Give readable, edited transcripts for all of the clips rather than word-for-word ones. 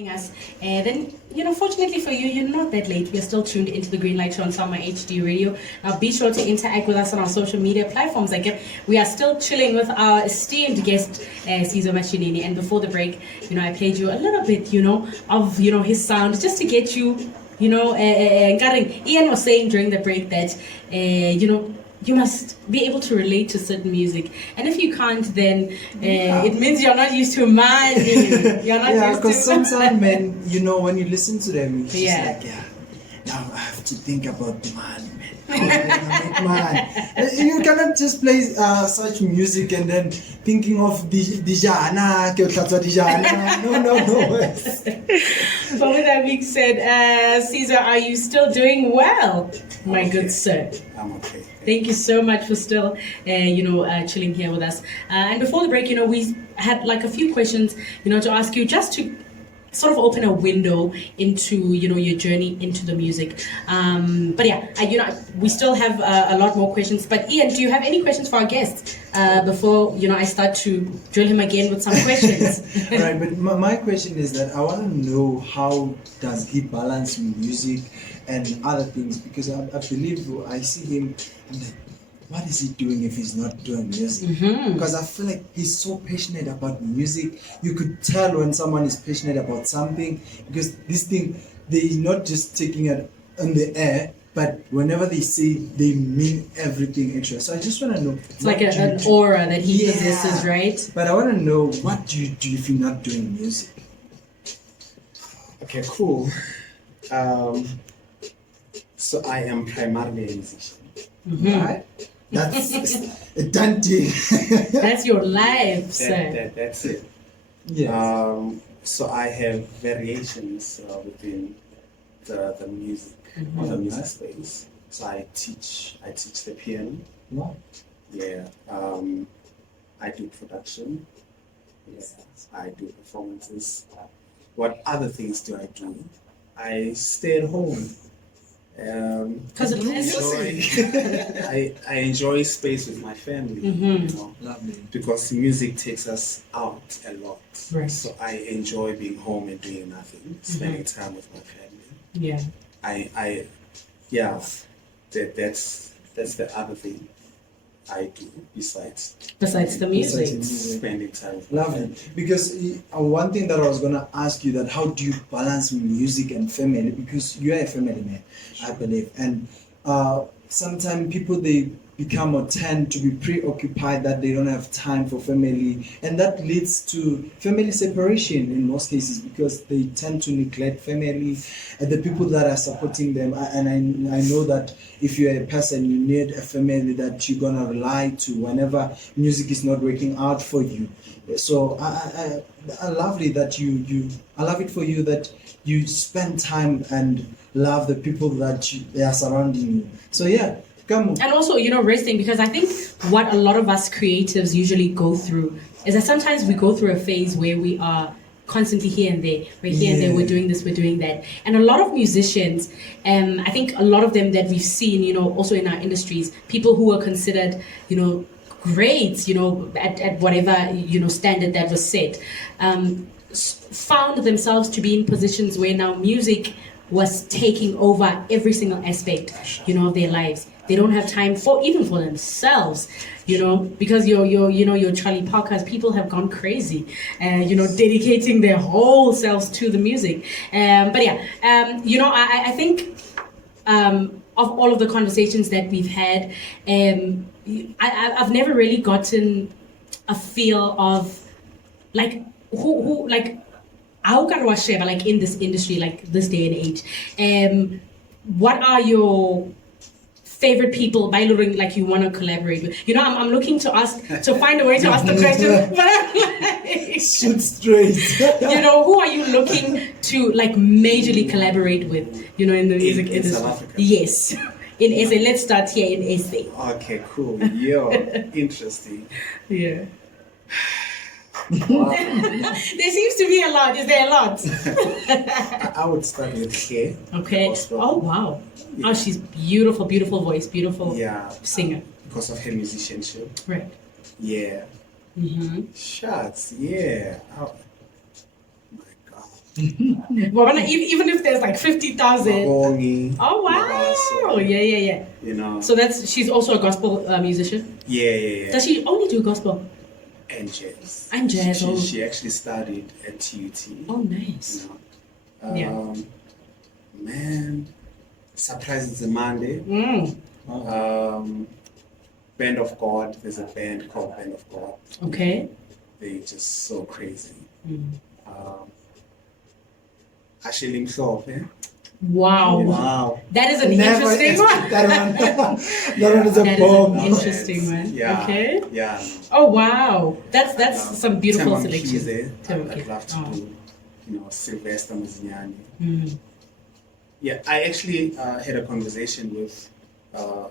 joining us. Then, fortunately for you, you're not that late. You're still tuned into the Greenlight Show on SAUMA HD Radio. Now, be sure to interact with us on our social media platforms. We are still chilling with our esteemed guest, SAUMA HD. And before the break, I played you a little bit, of, his sound just to get you, Ian was saying during the break that, you must be able to relate to certain music, and if you can't, then it means you're not used to money. You're not used to. Because sometimes, man, when you listen to them, it's just like, now I have to think about the man, man. You cannot just play such music and then thinking of the genre. No. But with that being said, Caesar, are you still doing well, my good sir? I'm okay. Thank you so much for still, chilling here with us. And before the break, we had like a few questions, to ask you, just to sort of open a window into, your journey into the music. But yeah, we still have a lot more questions. But Ian, do you have any questions for our guests before, I start to drill him again with some questions? Right, but my question is that I want to know, how does he balance music and other things? Because I believe I see him, I'm like, what is he doing if he's not doing music? Mm-hmm. Because I feel like he's so passionate about music. You could tell when someone is passionate about something, because this thing, they're not just taking it on the air, but whenever they say, they mean everything extra. So I just want to know. It's like an aura that he possesses, right? But I want to know, what do you do if you're not doing music? Okay, cool. So I am primarily a musician. Mm-hmm. Right? That's a done deal. That's your life, sir. That's it. Yes. So I have variations within the music, or the music space. So I teach the piano. Wow. Yeah. I do production. Yes. I do performances. What other things do I do? I stay at home. Because of I enjoy space with my family, Lovely. because music takes us out a lot. Right. So I enjoy being home and doing nothing, spending time with my family. Yeah. That's the other thing I do besides the music. spending time with my Lovely. family. Because one thing that I was going to ask you, that how do you balance music and family? Because you are a family man, I believe. And sometimes people, they become or tend to be preoccupied that they don't have time for family. And that leads to family separation in most cases, because they tend to neglect family and the people that are supporting them. And I know that if you're a person, you need a family that you're going to rely to whenever music is not working out for you. So I love it that I love it for you that you spend time and love the people that they are surrounding you. So yeah, Kamo. And also, resting, because I think what a lot of us creatives usually go through is that sometimes we go through a phase where we are constantly here and there. We're here and there, we're doing this, we're doing that. And a lot of musicians, I think a lot of them that we've seen, also in our industries, people who are considered, great, at whatever, standard that was set, found themselves to be in positions where now music was taking over every single aspect, of their lives. They don't have time even for themselves, because your Charlie Parkers, people have gone crazy, dedicating their whole selves to the music. But yeah, I think of all of the conversations that we've had, I've never really gotten a feel of like who like like in this industry, like this day and age. What are your favorite people by looking like you want to collaborate with? I'm looking to find a way to ask the question, but I'm like, shoot straight. Who are you looking to like majorly collaborate with, in the music in industry? South Africa? Yes. In SA. Let's start here in SA. Okay, cool. Yo, interesting. Yeah. Wow. There seems to be a lot. Is there a lot? I would start with K. Okay. Oh, wow. Yeah. Oh, she's beautiful, beautiful voice, beautiful singer. Because of her musicianship. Right. Yeah. Mm-hmm. Shots, yeah. Oh my God. Well, even if there's like 50,000. Mabongi, Oh wow! Mabaso, Yeah. you know. So she's also a gospel musician. Yeah. Does she only do gospel? And jazz. And jazz. She actually studied at TUT. Oh, nice. You know. Man, Surprises Monday. Band of God. There's a band called Band of God. Okay. They're just so crazy. Ashley Msope. Wow. Wow. That is an interesting one. That one is a bomb. An interesting one. Yeah. Okay. Yeah. Oh wow. That's some beautiful selections. I'd love to do, Sylvester Mazinyani. Yeah, I actually had a conversation with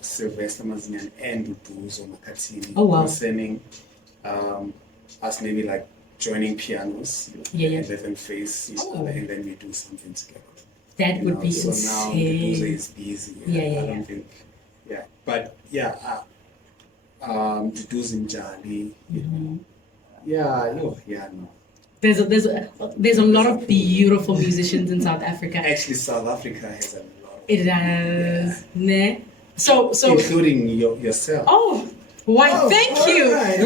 Sylvester Mazinyani and Uduzo Makatini concerning us maybe like joining pianos and let them face each other and then we do something together. That would be so insane. So now Uduzo is busy. I don't think. Yeah, but Uduzo Njali. No. There's a lot of beautiful musicians in South Africa. Actually, South Africa has a lot. It does. Ne? So including yourself. Oh, why? Thank you. Right,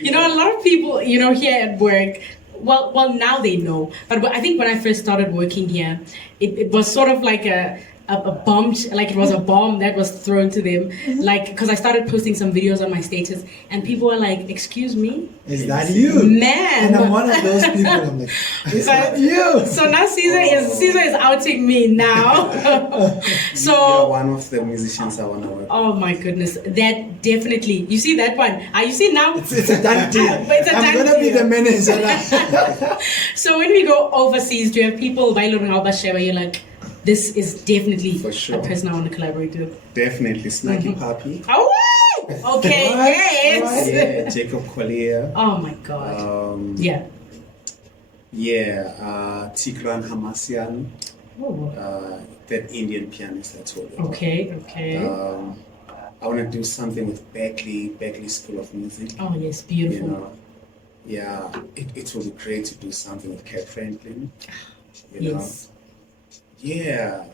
You know, a lot of people, here at work. Well, now they know. But I think when I first started working here, it was sort of like a bomb, like it was a bomb that was thrown to them. Like, because I started posting some videos on my status, and people were like, "Excuse me, is that you, man?" And I'm one of those people. I'm like, "Is that you?" So now Caesar is outing me now. So you're one of the musicians I want to work with. Oh my goodness, that definitely. You see that one? You see now? It's a done deal. I'm gonna be the manager. So when we go overseas, do you have people by where you're like, this is definitely for sure a person I want to collaborate with? Definitely, Snacky Papi. Oh, okay, yes. Yeah, Jacob Collier. Oh my God. Yeah, Tigran Hamasian. That Indian pianist I told you. Okay. I want to do something with Berkeley School of Music. Oh yes, beautiful. It will be great to do something with Cat Franklin. Yes. Yeah.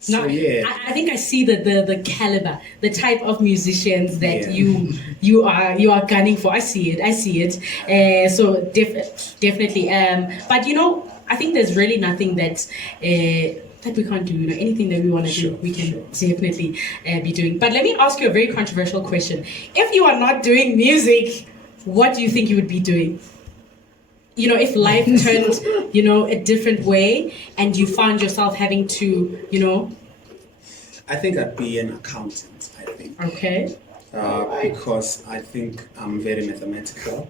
So, I think I see the caliber, the type of musicians that you are gunning for. I see it. So definitely. But I think there's really nothing that we can't do. Anything that we want to do, we can definitely be doing. But let me ask you a very controversial question. If you are not doing music, what do you think you would be doing? If life turned, a different way and you found yourself having to, I think I'd be an accountant, I think. Okay. Because I think I'm very mathematical.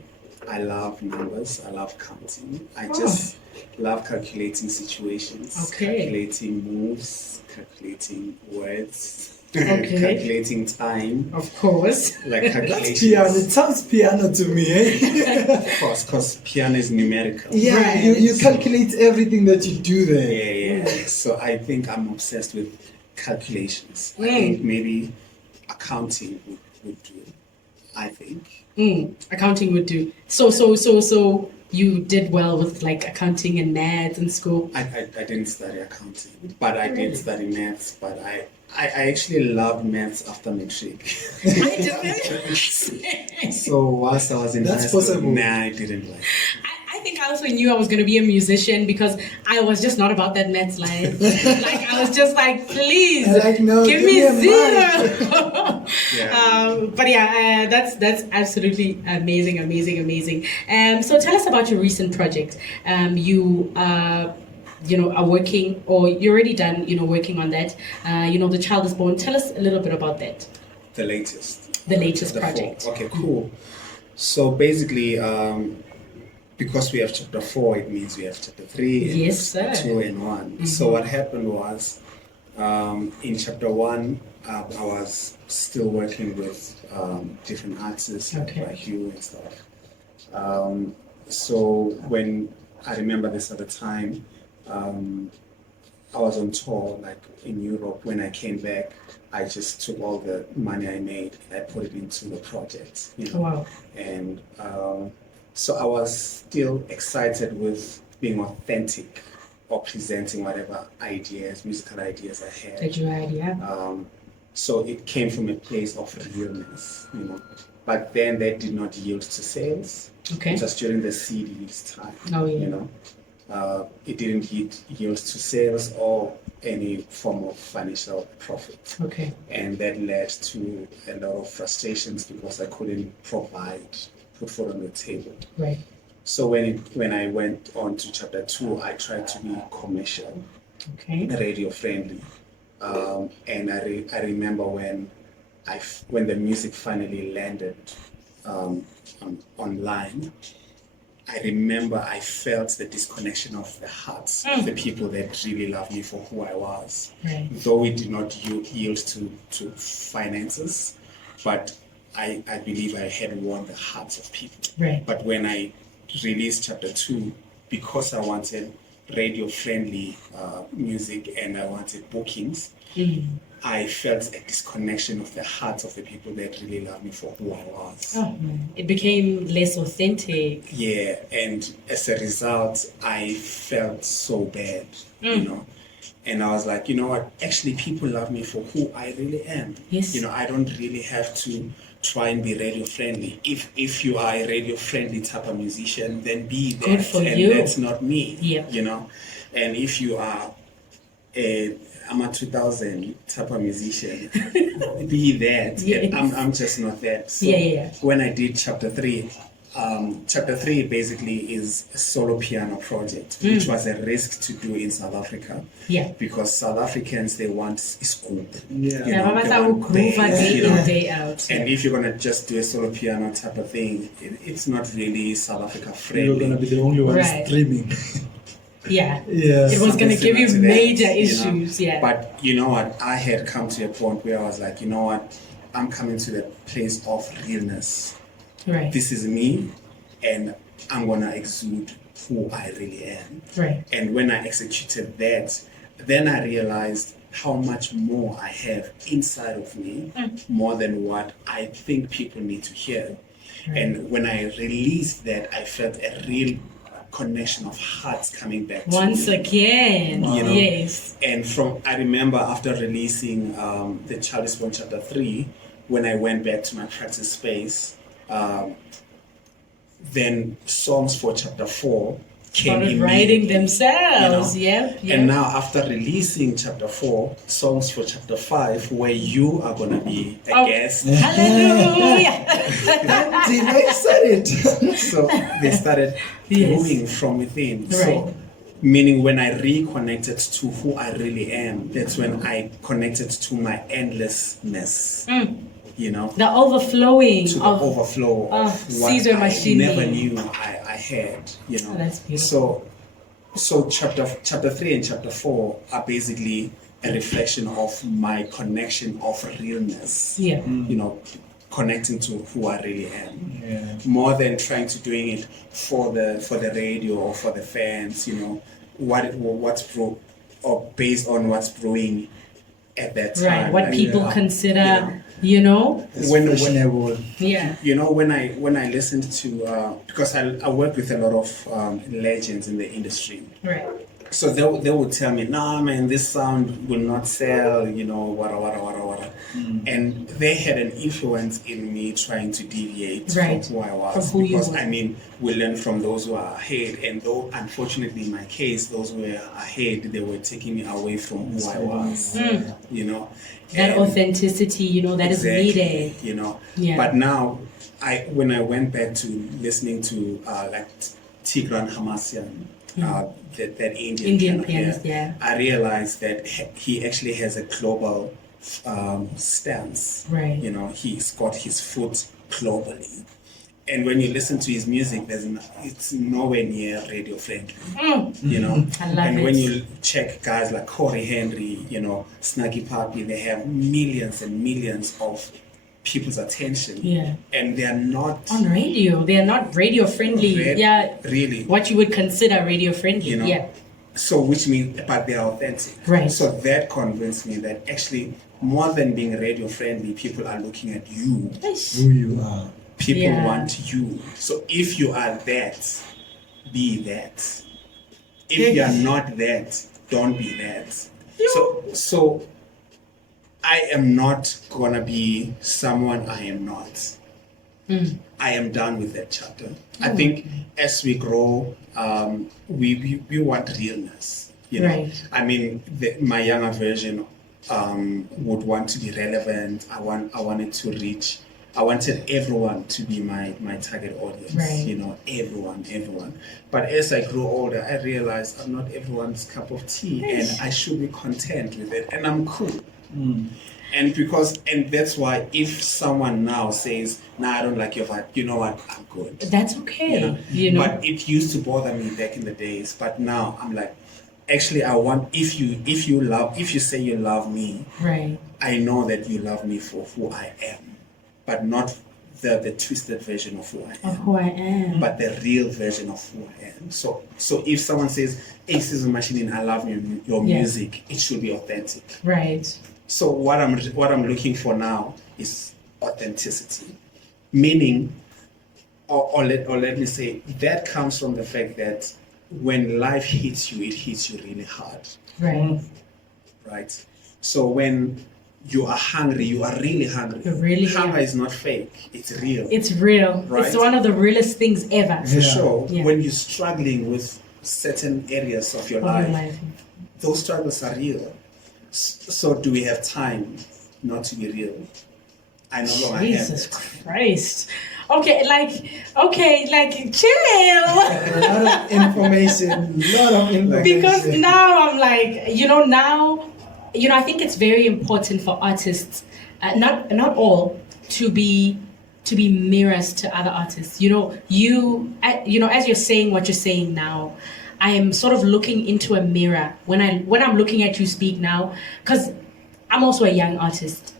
I love numbers. I love counting. I just love calculating situations, calculating moves, calculating words. Calculating time. Of course. Like calculations. That's piano. It sounds piano to me, Of course, because piano is numerical. Yeah, right. you calculate everything that you do there. Yeah. So I think I'm obsessed with calculations. I think maybe accounting would do. I think. Accounting would do. So you did well with like accounting and maths in school? I didn't study accounting, but I did study maths. But I actually loved maths after matric. So whilst I was in high school, I didn't like it. I think I also knew I was going to be a musician because I was just not about that maths life. Like I was just like, please, give me zero. But that's absolutely amazing. So tell us about your recent project. You are working, or you're already done, working on that. The Child is Born. Tell us a little bit about that. The latest project. 4. Okay, cool. So basically, because we have chapter 4, it means we have chapter 3, and yes, sir. 2 and 1. Mm-hmm. So what happened was, in chapter 1, I was still working with different artists like you and stuff. So when I remember this at the time, I was on tour, like in Europe. When I came back, I just took all the money I made and I put it into the project. Wow. And so I was still excited with being authentic or presenting whatever musical ideas I had. That you had, yeah. So it came from a place of realness, But then that did not yield to sales. Okay. Just during the CD's time. Oh, yeah. It didn't yield to sales or any form of financial profit. Okay. And that led to a lot of frustrations because I couldn't put food on the table. Right. So when I went on to chapter 2, I tried to be commercial, radio friendly. And I remember when the music finally landed online, I remember I felt the disconnection of the hearts of the people that really loved me for who I was. Right. Though it did not yield to finances, but I believe I had won the hearts of people. Right. But when I released chapter 2, because I wanted radio-friendly music and I wanted bookings, I felt a disconnection of the hearts of the people that really loved me for who I was. Oh, man. It became less authentic. Yeah, and as a result, I felt so bad, And I was like, you know what? Actually, people love me for who I really am. Yes. I don't really have to try and be radio friendly. If you are a radio friendly type of musician, then be that. Good for and you. That's not me. Yeah. And if you are I'm a 2000 type of musician, be that. Yes. I'm just not that. So when I did chapter 3, chapter 3 basically is a solo piano project, which was a risk to do in South Africa. Yeah. Because South Africans, they want scoop. They want groove day out. And if you're gonna just do a solo piano type of thing, it's not really South Africa friendly. You're gonna be the only one streaming. Yeah. Yeah. It was gonna give you major issues. Yeah. But you know what? I had come to a point where I was like, you know what? I'm coming to the place of realness. Right. This is me, and I'm gonna exude who I really am. Right. And when I executed that, then I realized how much more I have inside of me, more than what I think people need to hear. Right. And when I released that, I felt a real connection of hearts coming back to once me. Again. Yes. And I remember after releasing the Child is Born chapter 3, when I went back to my practice space, then songs for chapter 4 came started writing themselves. And now after releasing chapter 4, songs for chapter 5, where you are going to be a guest. Hallelujah. I said it. So they started moving from within. So, meaning when I reconnected to who I really am, that's when I connected to my endlessness. The overflowing overflow of what I never knew I had, Oh, that's beautiful. So chapter 3 and chapter 4 are basically a reflection of my connection of realness. Yeah. Connecting to who I really am. Yeah. More than trying to doing it for the radio or for the fans, or based on what's brewing at that time. Right. What people consider, when I listened to because I work with a lot of legends in the industry. Right. So they would tell me, nah, man, this sound will not sell, wada. And they had an influence in me trying to deviate from who I was. Because, we learn from those who are ahead. And though, unfortunately, in my case, those who were ahead, they were taking me away from who I was, That authenticity, that is needed. Yeah. But now, when I went back to listening to, like, Tigran Hamasyan, that Indian pianist, I realized that he actually has a global stance. Right. He's got his foot globally. And when you listen to his music, it's nowhere near radio friendly. I love when you check guys like Corey Henry, Snuggy Puppy, they have millions and millions of people's attention. Yeah. And they are not on radio. They are not radio friendly. Really. What you would consider radio friendly. Yeah. So which means, but they are authentic. Right. So that convinced me that actually more than being radio friendly, people are looking at you. Who you are. People want you. So if you are that, be that. if you're not that, don't be that. So I am not gonna be someone I am not. I am done with that chapter. I think as we grow, we want realness. You know, Right. I mean, my younger version would want to be relevant. I wanted to reach. I wanted everyone to be my target audience. Right. You know, everyone. But as I grew older, I realized I'm not everyone's cup of tea, and I should be content with it, and I'm cool. And that's why if someone now says, "Nah, I don't like your vibe," you know what? I'm good. That's okay. You know? You know? But it used to bother me back in the days. But now I'm like, actually, I want if you say you love me, Right. I know that you love me for who I am, but not the twisted version of who I am. Of who I am. But the real version of who I am. So if someone says, "Hey, Season Machine, I love your music," it should be authentic. Right. So what I'm looking for now is authenticity, meaning, or let me say, that comes from the fact that when life hits you, it hits you really hard, Right. right? So when you are hungry, you are really hungry. You're really Hunger hungry. is not fake; it's real. It's real. Right. It's one of the realest things ever. For sure. Yeah. When you're struggling with certain areas of your Of life, your life. those struggles are real. So do we have time not to be real? I no longer have Jesus that. Christ. Okay, chill. A lot of information. Because now I'm like, I think it's very important for artists, not all, to be mirrors to other artists. As you're saying what you're saying now, I am sort of looking into a mirror when I'm looking at you speak now, because I'm also a young artist.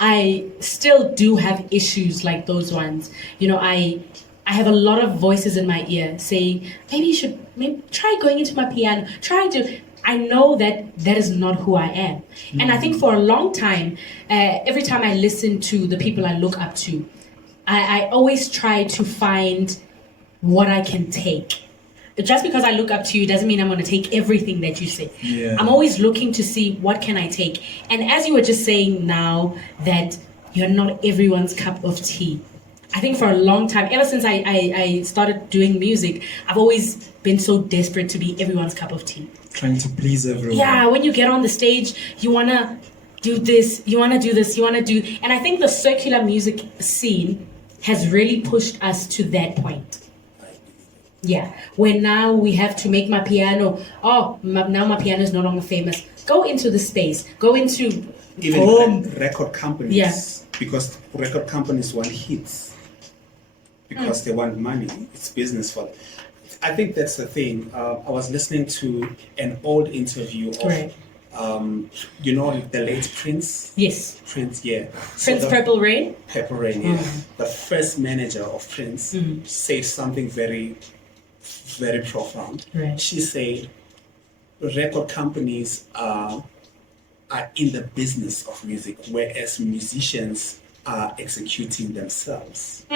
I still do have issues like those ones. I have a lot of voices in my ear saying, maybe you should try going into my piano, I know that is not who I am. And I think for a long time, every time I listen to the people I look up to, I always try to find what I can take. Just because I look up to you doesn't mean I'm going to take everything that you say. Yeah. I'm always looking to see what can I take. And as you were just saying now that you're not everyone's cup of tea, I think for a long time, ever since I started doing music, I've always been so desperate to be everyone's cup of tea. Trying to please everyone. Yeah, when you get on the stage, you want to do this, you want to do this, you want to do... And I think the circular music scene has really pushed us to that point. Yeah, where now we have to make my piano. Now my piano is no longer famous. Go into the space. Go into Even record companies. Yeah. Because record companies want hits. Because they want money. It's business for them. I think that's the thing. I was listening to an old interview of, Right. The late Prince. Yes, Prince, yeah. Prince Purple Rain. Purple Rain, yeah. The first manager of Prince said something very, very profound. Right. She said, record companies are in the business of music, whereas musicians are executing themselves.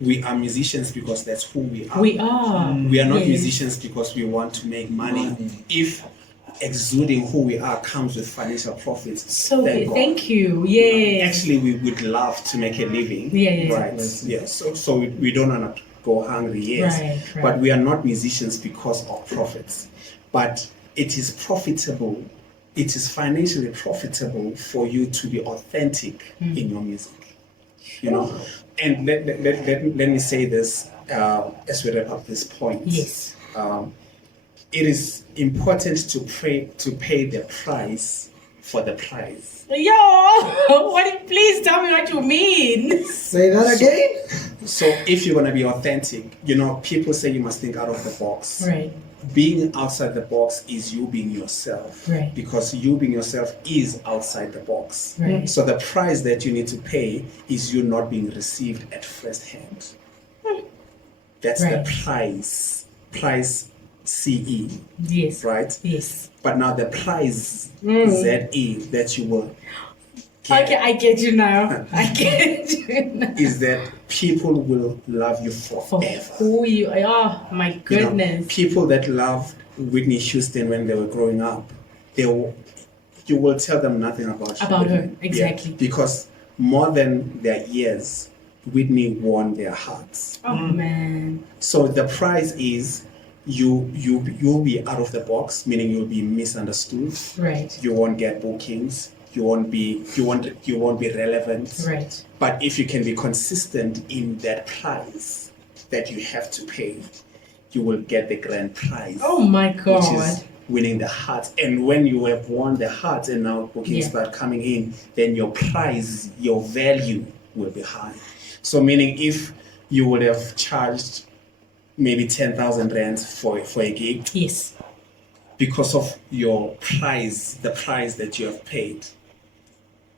We are musicians because that's who we are. We are. We are not Yes. musicians because we want to make money. If exuding who we are comes with financial profits, So God. thank you. Yeah. Actually, we would love to make a living. Yeah. Right. Yeah. So we don't want to go hungry. Yes. Right. But we are not musicians because of profits. But it is profitable. It is financially profitable for you to be authentic in your music. And let me say this as we wrap up this point. Yes. It is important to pay the price for the prize. Please tell me what you mean. Say that again. So if you're gonna be authentic, people say you must think out of the box. Right. Being outside the box is you being yourself. Right. Because you being yourself is outside the box. Right. So the price that you need to pay is you not being received at first hand. That's Right. the price CE, Yes. right? Yes. But now the price ZE that you will get Okay, I get you now. I get you now. is that people will love you For forever. who you are. Oh my goodness. People that loved Whitney Houston when they were growing up, you will tell them nothing about her. Exactly. Yeah, because more than their ears, Whitney won their hearts. Oh man. So the prize is you'll be out of the box, meaning you'll be misunderstood. Right. You won't get bookings. You won't be relevant. Right. But if you can be consistent in that price that you have to pay, you will get the grand prize. Oh my God. Which is winning the heart. And when you have won the heart and now bookings start coming in, then your prize, your value will be high. So meaning if you would have charged maybe 10,000 rand for a gig. Yes. Because of your price, the price that you have paid,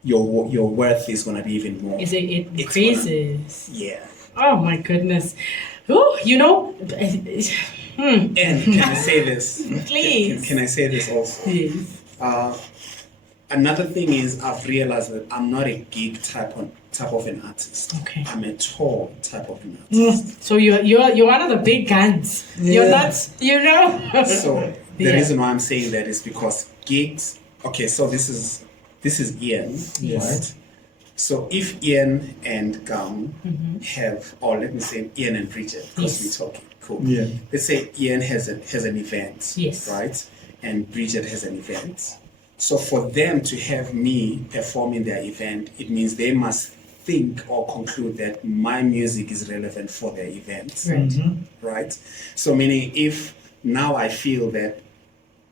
your worth is going to be even more. It increases. Yeah. Oh my goodness. Oh, And can I say this? Please. Can I say this also? Yes. Another thing is I've realized that I'm not a gig type of an artist. Okay. I'm a tour type of an artist. So you're one of the big guns. You're not, So the reason why I'm saying that is because gigs. Okay, so this is Ian, right? So if Ian and Kamo have, or let me say Ian and Bridget, because we're talking, cool. Yeah. Let's say Ian has an event, yes, right? And Bridget has an event. So for them to have me performing their event, it means they must think or conclude that my music is relevant for their event, right? So meaning if now I feel that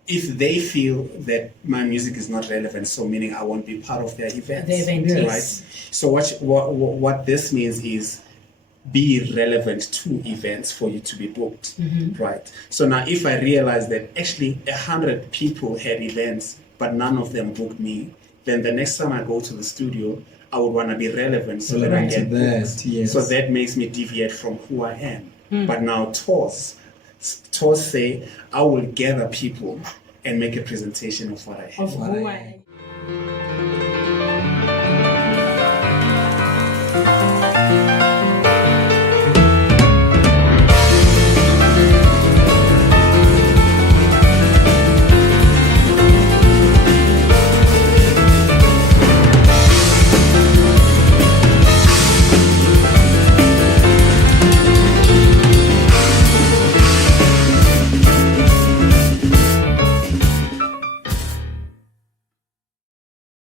if they feel that my music is not relevant, so meaning I won't be part of their event, right? Yes. So what this means is be relevant to events for you to be booked, right? So now if I realize that actually 100 people had events, but none of them booked me, then the next time I go to the studio, I would want to be relevant so that I get booked. Yes. So that makes me deviate from who I am. But now tours say, I will gather people and make a presentation of what I have.